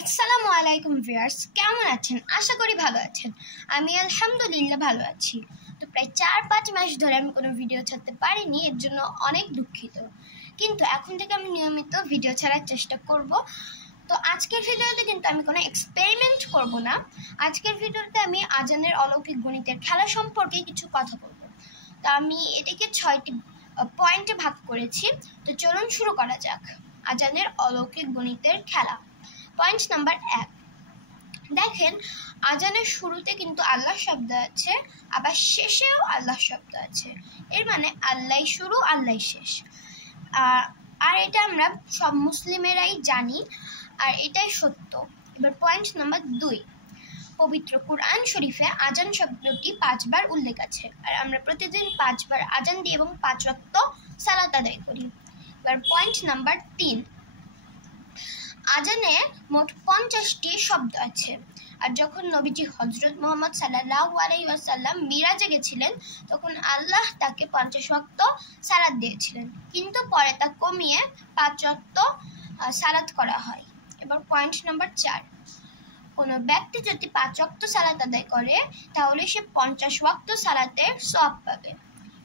আসসালামু আলাইকুম ভিউয়ার্স, কেমন আছেন? আশা করি ভালো আছেন। আমি আলহামদুলিল্লাহ ভালো আছি। তো প্রায় 4-5 মাস ধরে আমি কোনো ভিডিও ছাড়তে পারিনি, এর জন্য অনেক দুঃখিত। কিন্তু এখন থেকে আমি নিয়মিত ভিডিও ছাড়ার চেষ্টা করব। তো আজকের ভিডিওতে কিন্তু আমি কোনো এক্সপেরিমেন্ট করব না। আজকের ভিডিওতে আমি আজানের অলৌকিক গণিতের খেলা সম্পর্কে কিছু কথা বলবো। তো আমি এটাকে 6টি পয়েন্টে ভাগ করেছি। তো চলুন শুরু করা যাক। আজানের অলৌকিক গণিতের খেলা। পয়েন্ট নাম্বার 1, দেখেন আজানের শুরুতে কিন্তু আল্লাহ শব্দ আছে, আবার শেষেও আল্লাহ শব্দ আছে। এর মানে আল্লাহ শুরু আল্লাহ শেষ। আর এটা আমরা সব মুসলিমেরাই জানি, আর এটাই সত্য। এবার পয়েন্ট নাম্বার 2, পবিত্র কুরআন শরীফে আজান শব্দটি 5 বার উল্লেখ আছে, আর আমরা প্রতিদিন 5 বার আজান দিই এবং 5 ওয়াক্ত সালাত আদায় করি। এবার পয়েন্ট নাম্বার 3, আজানে মোট 50টি শব্দ আছে। আর যখন নবীজি হযরত মুহাম্মদ সাল্লাল্লাহু আলাইহি ওয়াসাল্লাম মিরাজে গেছিলেন, তখন আল্লাহ তাকে 50 ওয়াক্ত সালাত দিয়েছিলেন, কিন্তু পরে তা কমিয়ে 5 ওয়াক্ত সালাত করা হয়। এবার পয়েন্ট নাম্বার 4, কোনো ব্যক্তি যদি 5 ওয়াক্ত সালাত আদায় করে, তাহলে সে 50 ওয়াক্ত সালাতের সওয়াব পাবে।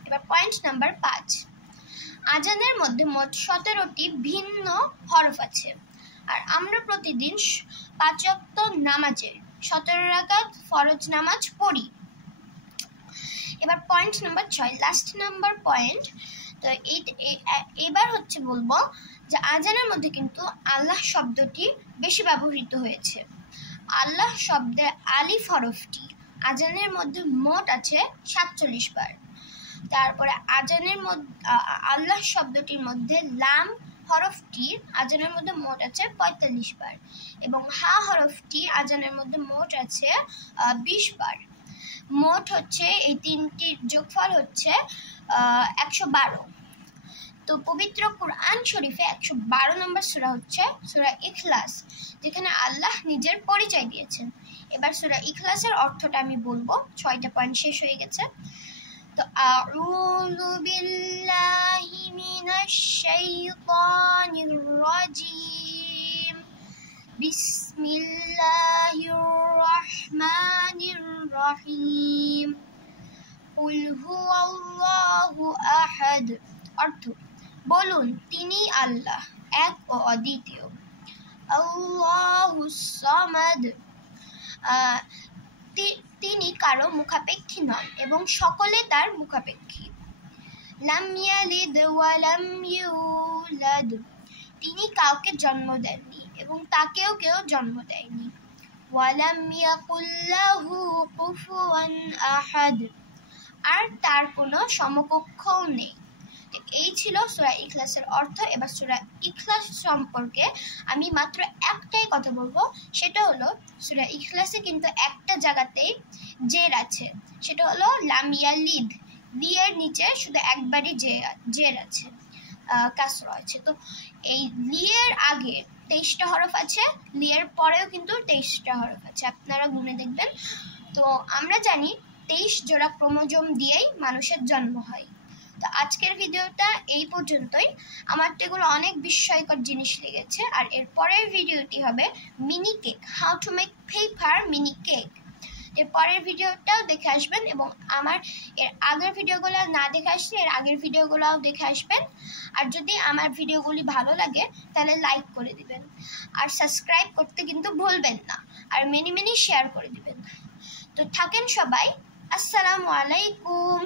এবার পয়েন্ট নাম্বার 5, আজানের মধ্যে মোট 17টি ভিন্ন হরফ আছে, আর আমরা প্রতিদিন 5 ওয়াক্ত নামাজে 17 রাকাত ফরজ নামাজ পড়ি। এবার point number 6, last number point. তো এবার হচ্ছে বলবো যে আজানের মধ্যে কিন্তু আল্লাহ শব্দটি বেশি ব্যবহৃত হয়েছে। আল্লাহ শব্দের আলিফ হরফটি আজানের মধ্যে মোট আছে 47 বার। তারপরে আজানের মধ্যে আল্লাহ শব্দটির মধ্যে লাম হরফটি আজানের মধ্যে মোট আছে 45 বার, এবং হা হরফটি আজানের মধ্যে মোট আছে 20 বার। মোট হচ্ছে এই তিনটির যোগফল হচ্ছে 112। তো পবিত্র কুরআন শরীফে 112 নম্বর সূরা হচ্ছে সূরা ইখলাস, যেখানে আল্লাহ নিজের পরিচয় দিয়েছেন। এবার সূরা ইখলাসের অর্থটা আমি বলবো। 6টা পয়েন্ট শেষ হয়ে গেছে। তো আউযু বিল্লাহি মিনাশ শাইতানির রাজিম, বিসমিল্লাহির রহমানির রহিম, কুল হুয়াল্লাহু আহাদ। অর্থ, বলুন তিনি আল্লাহ, এক ও অদ্বিতীয়। আল্লাহুস সামাদ, তিনি কারো মুখাপেক্ষী নন এবং সকলে তার মুখাপেক্ষী। লাম ইয়ালিদ ওয়া লাম ইউলাদ, তিনি কাউকে জন্ম দেননি এবং তাকেও কেউ জন্ম দেয়নি। ওয়া লাম ইয়াকুল লাহু কুফুয়ান আহাদ, আর তার কোনো সমকক্ষও নেই। তো এই ছিল সূরা ইখলাসের অর্থ। এবার সূরা ইখলাস সম্পর্কে আমি মাত্র একটাই কথা বলবো, সেটা হলো সূরা ইখলাসে কিন্তু একটা জায়গাতেই জের আছে, সেটা হলো লাম ইয়ালিদ। লিয়ের নিচে শুধু একবারই জের আছে, কাসরা আছে। তো এই লিয়ের আগে 23টা হরফ আছে, লিয়ের পরেও কিন্তু 23টা হরফ আছে, আপনারা গুনে দেখবেন। তো আমরা জানি 23 জোড়া ক্রোমোজোম দিয়েই মানুষের জন্ম হয়। তো আজকের ভিডিওটা এই পর্যন্তই। আমার তো এগুলো অনেক বিস্ময়কর জিনিস লেগেছে। আর এর পরের ভিডিওটি হবে mini cake, how to make paper mini cake. এর পরের ভিডিওটাও দেখে আসবেন, এবং আমার এর আগের ভিডিওগুলো না দেখে আসলে এর আগের ভিডিওগুলোও দেখে আসবেন। আর যদি আমার ভিডিওগুলি ভালো লাগে তাহলে লাইক করে দিবেন, আর সাবস্ক্রাইব করতে কিন্তু ভুলবেন না, আর মেনি শেয়ার করে দিবেন। তো থাকেন সবাই। আসসালামু আলাইকুম।